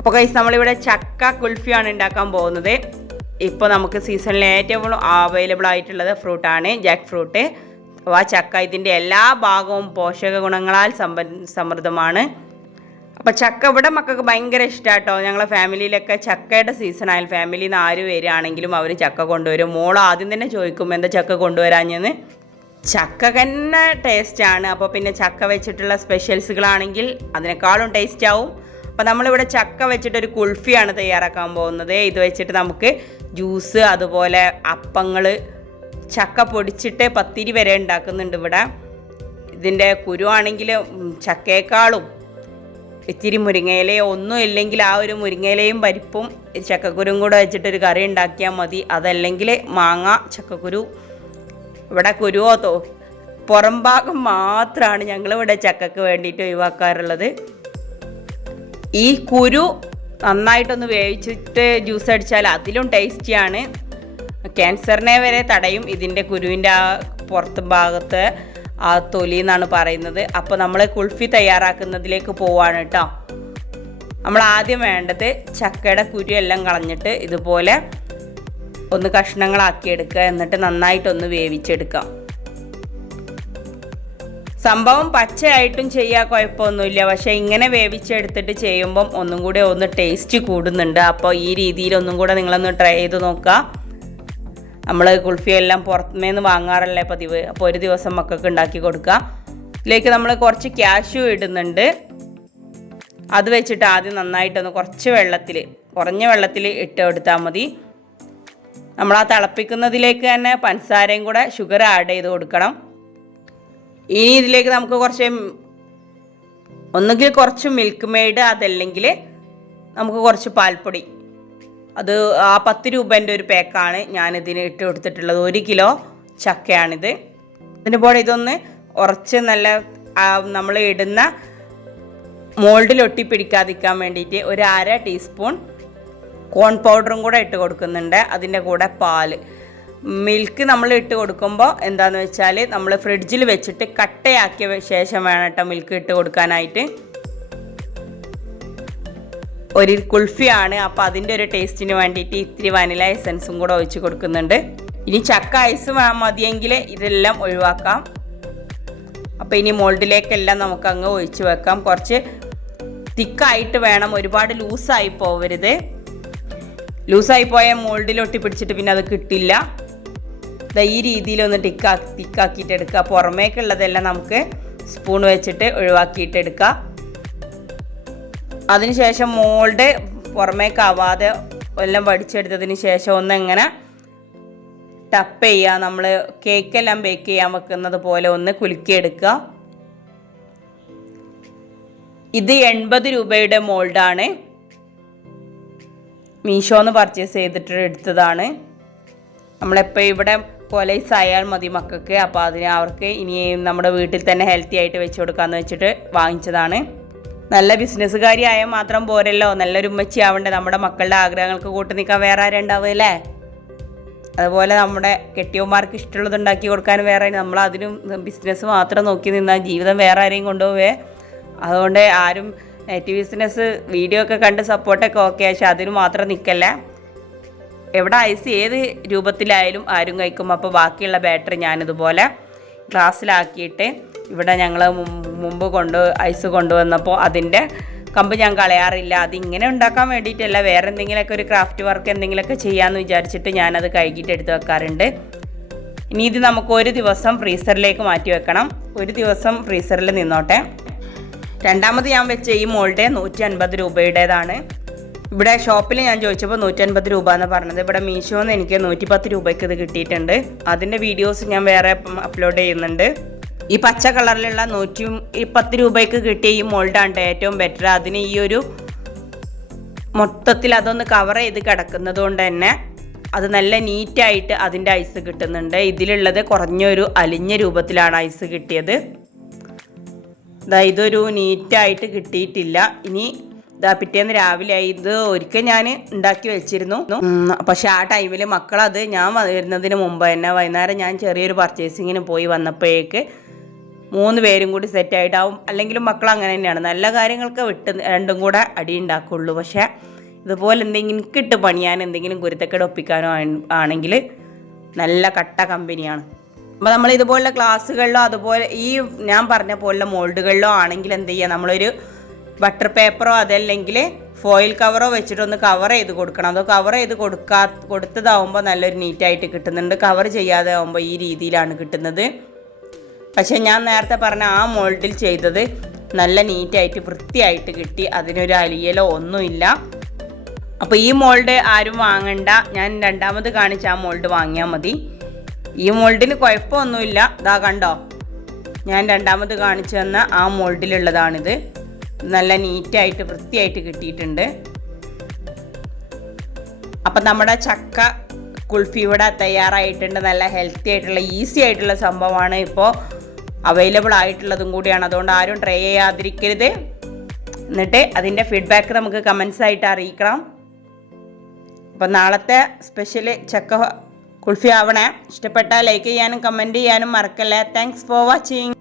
അപ്പോൾ ഗൈസ് നമ്മളിവിടെ ചക്ക കുൽഫിയാണ് ഉണ്ടാക്കാൻ പോകുന്നത്. ഇപ്പോൾ നമുക്ക് സീസണിൽ ഏറ്റവും അവൈലബിൾ ആയിട്ടുള്ളത് ഫ്രൂട്ടാണ് ജാക്ക് ഫ്രൂട്ട്. അപ്പോൾ ആ ചക്ക ഇതിൻ്റെ എല്ലാ ഭാഗവും പോഷക ഗുണങ്ങളാൽ സമൃദ്ധമാണ്. അപ്പോൾ ചക്ക ഇവിടെ മക്കൾക്ക് ഭയങ്കര ഇഷ്ടമാട്ടോ. ഞങ്ങളെ ഫാമിലിയിലൊക്കെ ചക്കയുടെ സീസണായാൽ ഫാമിലിയിൽ നിന്ന് ആര് വരികയാണെങ്കിലും അവർ ചക്ക കൊണ്ടുവരും. മോൾ ആദ്യം തന്നെ ചോദിക്കും എന്താ ചക്ക കൊണ്ടുവരാഞ്ഞെന്ന്. ചക്ക തന്നെ ടേസ്റ്റാണ്. അപ്പോൾ പിന്നെ ചക്ക വെച്ചിട്ടുള്ള സ്പെഷ്യൽസുകളാണെങ്കിൽ അതിനേക്കാളും ടേസ്റ്റ് ആവും. അപ്പോൾ നമ്മളിവിടെ ചക്ക വെച്ചിട്ടൊരു കുൽഫിയാണ് തയ്യാറാക്കാൻ പോകുന്നത്. ഇത് വെച്ചിട്ട് നമുക്ക് ജ്യൂസ്, അതുപോലെ അപ്പങ്ങൾ, ചക്ക പൊടിച്ചിട്ട് പത്തിരി വരെ ഉണ്ടാക്കുന്നുണ്ട് ഇവിടെ. ഇതിൻ്റെ കുരുവാണെങ്കിൽ ചക്കയേക്കാളും ഇത്തിരി മുരിങ്ങയിലയോ ഒന്നും ഇല്ലെങ്കിൽ ആ ഒരു മുരിങ്ങയിലയും പരിപ്പും ചക്കക്കുരും കൂടെ വെച്ചിട്ടൊരു കറി ഉണ്ടാക്കിയാൽ മതി. അതല്ലെങ്കിൽ മാങ്ങ, ചക്കക്കുരു, ഇവിടെ കുരുവോ പുറം ഭാഗം മാത്രമാണ് ഞങ്ങളിവിടെ ചക്കക്ക് വേണ്ടിയിട്ട് ഒഴിവാക്കാറുള്ളത്. ഈ കുരു നന്നായിട്ടൊന്ന് വേവിച്ചിട്ട് ജ്യൂസ് അടിച്ചാൽ അതിലും ടേസ്റ്റിയാണ്. ക്യാൻസറിനെ വരെ തടയും ഇതിൻ്റെ കുരുവിൻ്റെ ആ പുറത്ത് ഭാഗത്ത് ആ തൊലി എന്നാണ് പറയുന്നത്. അപ്പോൾ നമ്മൾ കുൽഫി തയ്യാറാക്കുന്നതിലേക്ക് പോവാണ് കേട്ടോ. നമ്മൾ ആദ്യം വേണ്ടത് ചക്കയുടെ കുരു എല്ലാം കളഞ്ഞിട്ട് ഇതുപോലെ ഒന്ന് കഷ്ണങ്ങളാക്കിയെടുക്കുക. എന്നിട്ട് നന്നായിട്ടൊന്ന് വേവിച്ചെടുക്കാം. സംഭവം പച്ചയായിട്ടും ചെയ്യാൻ കുഴപ്പമൊന്നുമില്ല. പക്ഷേ ഇങ്ങനെ വേവിച്ചെടുത്തിട്ട് ചെയ്യുമ്പം ഒന്നും കൂടെ ഒന്ന് ടേസ്റ്റ് കൂടുന്നുണ്ട്. അപ്പോൾ ഈ രീതിയിൽ ഒന്നും കൂടെ നിങ്ങളൊന്ന് ട്രൈ ചെയ്ത് നോക്കുക. നമ്മൾ കുൽഫിയെല്ലാം പുറത്തുനിന്ന് വാങ്ങാറല്ലേ പതിവ്. അപ്പോൾ ഒരു ദിവസം മക്കൾക്ക് ഉണ്ടാക്കി കൊടുക്കുക. ഇതിലേക്ക് നമ്മൾ കുറച്ച് കാഷ്യൂ ഇടുന്നുണ്ട്. അത് വെച്ചിട്ട് ആദ്യം നന്നായിട്ടൊന്ന് കുറഞ്ഞ വെള്ളത്തിൽ ഇട്ട് എടുത്താൽ മതി. നമ്മൾ ആ തിളപ്പിക്കുന്നതിലേക്ക് തന്നെ പഞ്ചസാരയും കൂടെ ഷുഗർ ആഡ് ചെയ്ത് കൊടുക്കണം. ഇനി ഇതിലേക്ക് നമുക്ക് ഒന്നുകിൽ കുറച്ച് മിൽക്ക് മെയ്ഡ്, അതല്ലെങ്കിൽ നമുക്ക് കുറച്ച് പാൽപ്പൊടി. അത് ആ 10 രൂപേൻ്റെ ഒരു പാക്കാണ് ഞാനിതിന് ഇട്ട് കൊടുത്തിട്ടുള്ളത്. 1 കിലോ ചക്കയാണിത്. ഇതിൻ്റെ കൂടെ ഇതൊന്ന് ഉറച്ച് നല്ല നമ്മൾ ഇടുന്ന മോൾഡിൽ ഒട്ടിപ്പിടിക്കാതിരിക്കാൻ വേണ്ടിയിട്ട് ഒരു 1/2 ടീസ്പൂൺ കോൺ പൗഡറും കൂടെ ഇട്ട് കൊടുക്കുന്നുണ്ട്. അതിൻ്റെ കൂടെ പാൽ. മിൽക്ക് നമ്മൾ ഇട്ട് കൊടുക്കുമ്പോൾ എന്താണെന്ന് വെച്ചാൽ നമ്മൾ ഫ്രിഡ്ജിൽ വെച്ചിട്ട് കട്ടയാക്കിയ ശേഷം വേണം കേട്ടോ മിൽക്ക് ഇട്ട് കൊടുക്കാനായിട്ട്. ഒരു കുൽഫിയാണ്, അപ്പോൾ അതിൻ്റെ ഒരു ടേസ്റ്റിന് വേണ്ടിയിട്ട് ഇത്തിരി വനില എസൻസും കൂടെ ഒഴിച്ച് കൊടുക്കുന്നുണ്ട്. ഇനി ചക്ക ഐസ് മതിയെങ്കിൽ ഇതെല്ലാം ഒഴിവാക്കാം. അപ്പോൾ ഇനി മോൾഡിലേക്കെല്ലാം നമുക്ക് അങ്ങ് ഒഴിച്ച് വെക്കാം. കുറച്ച് തിക്കായിട്ട് വേണം, ഒരുപാട് ലൂസായി പോവരുത്. ലൂസായി പോയാൽ മോൾഡിൽ ഒട്ടിപ്പിടിച്ചിട്ട് പിന്നെ അത് കിട്ടില്ല. ഈ രീതിയിലൊന്ന് തിക്കാക്കിയിട്ട് എടുക്കുക. പുറമേക്കുള്ളതെല്ലാം നമുക്ക് സ്പൂൺ വെച്ചിട്ട് ഒഴിവാക്കിയിട്ടെടുക്കുക. അതിനുശേഷം മോൾഡ് പുറമേക്കാവാതെ എല്ലാം വടിച്ചെടുത്തതിന് ശേഷം ഒന്നെങ്ങനെ ടപ്പ് ചെയ്യുക. നമ്മൾ കേക്കെല്ലാം ബേക്ക് ചെയ്യാൻ വെക്കുന്നത് പോലെ ഒന്ന് കുലുക്കിയെടുക്കുക. ഇത് 80 രൂപയുടെ മോൾഡാണ്. മീഷോന്ന് പർച്ചേസ് ചെയ്തിട്ട് എടുത്തതാണ്. നമ്മളെപ്പോൾ ഇവിടെ കൊലൈസ് ആയാൽ മതി മക്കൾക്ക്. അപ്പോൾ അവർക്ക് ഇനി നമ്മുടെ വീട്ടിൽ തന്നെ ഹെൽത്തി ആയിട്ട് വെച്ച് കൊടുക്കാമെന്ന് വെച്ചിട്ട് വാങ്ങിച്ചതാണ്. നല്ല ബിസിനസ്സുകാരി ആയാൽ മാത്രം പോരല്ലോ, നല്ലൊരു ഉമ്മച്ചി ആവണ്ടേ. നമ്മുടെ മക്കളുടെ ആഗ്രഹങ്ങൾക്ക് കൂട്ടി നിൽക്കാൻ വേറെ ആരും ഉണ്ടാവുകയല്ലേ. അതുപോലെ നമ്മുടെ കെട്ടിയന്മാർക്ക് ഇഷ്ടമുള്ളത് ഉണ്ടാക്കി കൊടുക്കാൻ വേറെ, നമ്മൾ അതിനും ബിസിനസ് മാത്രം നോക്കി നിന്നാൽ ജീവിതം വേറെ ആരെയും കൊണ്ടുപോവേ. അതുകൊണ്ട് ആരും നെറ്റ് ബിസിനസ് വീഡിയോ ഒക്കെ കണ്ട് സപ്പോർട്ടൊക്കെ ഓക്കെ, പക്ഷെ അതിന് മാത്രം നിൽക്കല്ലേ. എവിടെ ഐസ് ഏത് രൂപത്തിലായാലും ആരും കഴിക്കും. അപ്പോൾ ബാക്കിയുള്ള ബാറ്ററി ഞാനിതുപോലെ ഗ്ലാസ്സിലാക്കിയിട്ട് ഇവിടെ ഞങ്ങൾ മുമ്പ് ഐസ് കൊണ്ടുവന്നപ്പോൾ അതിൻ്റെ കമ്പ് ഞാൻ കളയാറില്ല. അതിങ്ങനെ ഉണ്ടാക്കാൻ വേണ്ടിയിട്ടല്ല, വേറെ എന്തെങ്കിലുമൊക്കെ ഒരു ക്രാഫ്റ്റ് വർക്ക് എന്തെങ്കിലുമൊക്കെ ചെയ്യാമെന്ന് വിചാരിച്ചിട്ട് ഞാനത് കഴുകിയിട്ട് എടുത്ത് വെക്കാറുണ്ട്. ഇനി ഇത് നമുക്ക് ഒരു ദിവസം ഫ്രീസറിലേക്ക് മാറ്റി വെക്കണം. ഒരു ദിവസം ഫ്രീസറിൽ നിന്നോട്ടെ. രണ്ടാമത് ഞാൻ വെച്ച ഈ മോൾഡ് 150 രൂപയുടേതാണ്. ഇവിടെ ഷോപ്പിൽ ഞാൻ ചോദിച്ചപ്പോൾ 150 രൂപ എന്ന് പറഞ്ഞത്. ഇവിടെ മീഷോന്ന് എനിക്ക് 110 രൂപയ്ക്ക് ഇത് കിട്ടിയിട്ടുണ്ട്. അതിൻ്റെ വീഡിയോസ് ഞാൻ വേറെ അപ്ലോഡ് ചെയ്യുന്നുണ്ട്. ഈ പച്ച കളറിലുള്ള 110 രൂപയ്ക്ക് കിട്ടിയ ഈ മോൾഡാണ് ഏറ്റവും ബെറ്റർ. അതിന് ഈ ഒരു മൊത്തത്തിൽ അതൊന്ന് കവർ ചെയ്ത് കിടക്കുന്നത് കൊണ്ട് തന്നെ അത് നല്ല നീറ്റായിട്ട് അതിൻ്റെ ഐസ് കിട്ടുന്നുണ്ട്. ഇതിലുള്ളത് കുറഞ്ഞൊരു അലിഞ്ഞ രൂപത്തിലാണ് ഐസ് കിട്ടിയത്. ഇതൊരു നീറ്റായിട്ട് കിട്ടിയിട്ടില്ല. ഇനി പിറ്റേന്ന് രാവിലെ ഇത് ഒരിക്കൽ ഞാൻ ഉണ്ടാക്കി വെച്ചിരുന്നു. പക്ഷെ ആ ടൈമിൽ മക്കളത് ഞാൻ വരുന്നതിന് മുമ്പ് തന്നെ വൈകുന്നേരം ഞാൻ ചെറിയൊരു പർച്ചേസിങ്ങിന് പോയി വന്നപ്പോഴേക്ക് 3 പേരും കൂടി സെറ്റായിട്ടാവും. അല്ലെങ്കിലും മക്കൾ അങ്ങനെ തന്നെയാണ്, നല്ല കാര്യങ്ങൾക്ക് വിട്ട് രണ്ടും കൂടെ അടി ഉണ്ടാക്കുള്ളൂ. പക്ഷേ ഇതുപോലെ എന്തെങ്കിലും എനിക്കിട്ട് പണിയാൻ എന്തെങ്കിലും കുരുത്തക്കേട് ഒപ്പിക്കാനോ ആണെങ്കിൽ നല്ല കട്ട കമ്പനിയാണ്. അപ്പോൾ നമ്മൾ ഇതുപോലുള്ള ക്ലാസ്സുകളിലോ അതുപോലെ ഈ ഞാൻ പറഞ്ഞ പോലുള്ള മോൾഡുകളിലോ ആണെങ്കിൽ എന്ത് ചെയ്യുക, നമ്മളൊരു ബട്ടർ പേപ്പറോ അതല്ലെങ്കിൽ ഫോയിൽ കവറോ വെച്ചിട്ടൊന്ന് കവർ ചെയ്ത് കൊടുക്കണം. അതോ കവർ ചെയ്ത് കൊടുത്തതാവുമ്പോൾ നല്ലൊരു നീറ്റായിട്ട് കിട്ടുന്നുണ്ട്. കവർ ചെയ്യാതെ ആകുമ്പോൾ ഈ രീതിയിലാണ് കിട്ടുന്നത്. പക്ഷേ ഞാൻ നേരത്തെ പറഞ്ഞ ആ മോൾഡിൽ ചെയ്തത് നല്ല നീറ്റായിട്ട് വൃത്തിയായിട്ട് കിട്ടി, അതിനൊരു അലിയലോ ഒന്നുമില്ല. അപ്പോൾ ഈ മോൾഡ് ആരും വാങ്ങണ്ട, ഞാൻ രണ്ടാമത് കാണിച്ച ആ മോൾഡ് വാങ്ങിയാൽ മതി. ഈ മോൾഡിന് കുഴപ്പമൊന്നുമില്ല. ഇതാ കണ്ടോ, ഞാൻ രണ്ടാമത് കാണിച്ചു തന്ന ആ മോൾഡിലുള്ളതാണിത്. നല്ല നീറ്റായിട്ട് വൃത്തിയായിട്ട് കിട്ടിയിട്ടുണ്ട്. അപ്പം നമ്മുടെ ചക്ക കുൾഫി ഇവിടെ തയ്യാറായിട്ടുണ്ട്. നല്ല ഹെൽത്തി ആയിട്ടുള്ള ഈസി ആയിട്ടുള്ള സംഭവമാണ്, ഇപ്പോൾ അവൈലബിൾ ആയിട്ടുള്ളതും കൂടിയാണ്. അതുകൊണ്ട് ആരും ട്രൈ ചെയ്യാതിരിക്കരുത്. എന്നിട്ട് അതിൻ്റെ ഫീഡ്ബാക്ക് നമുക്ക് കമൻസ് ആയിട്ട് അറിയിക്കണം. അപ്പം നാളത്തെ സ്പെഷ്യൽ ചക്ക കുൾഫി ആവണേ. ഇഷ്ടപ്പെട്ടാൽ ലൈക്ക് ചെയ്യാനും കമൻറ്റ് ചെയ്യാനും മറക്കല്ലേ. Thanks for watching.